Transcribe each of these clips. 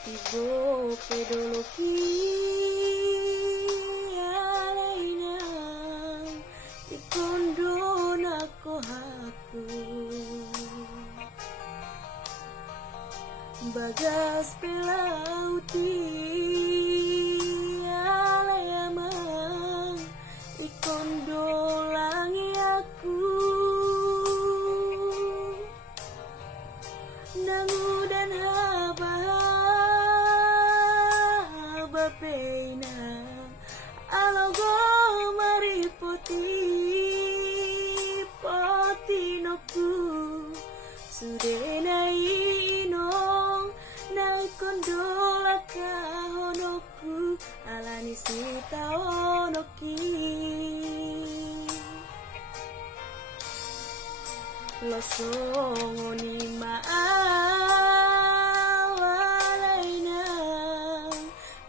Timbo doloki inang ikkon nakkohanku bagas pelauti amang ikkon langeakku nang udan haba peina alogo maripot-ippot sude naikkondo lakkahonokku alani songoni lo songoni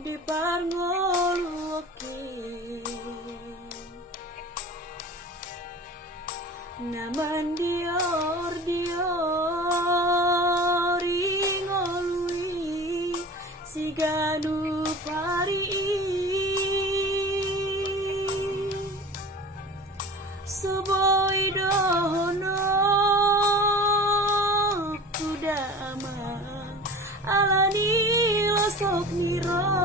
di parngoluanki naman dior-diori ngolui siganu pari soboi dohono kuda amang alani losok niro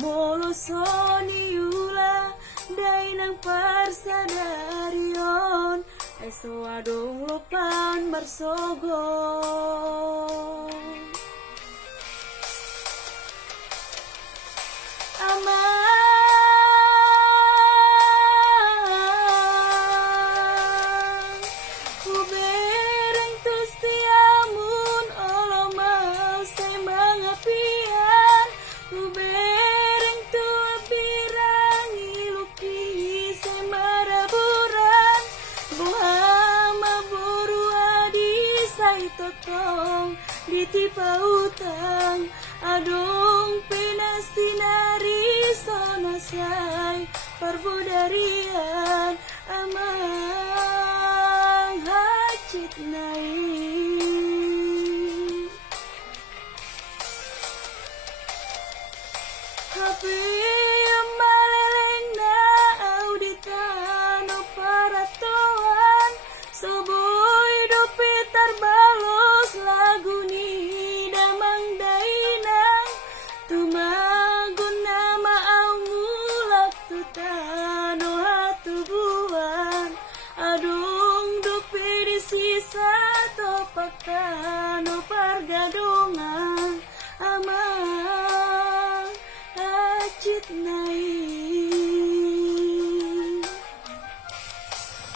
molosoni ula dainang parsadarion eso adong lopan marsogo amang ubereng tustiamun olomau say mga pian ubereng tua birang iluki say maraburan buhama boru-di say totong ditipa utang adong pinasinari sono say parbudarian amang hacit naik hapi maleleng na auditano para toan soboy do pitar balos lagu ni damang dainang tumagon na maaw mulak tutano hatubuan adong do pirisisa to pagkano pargadongan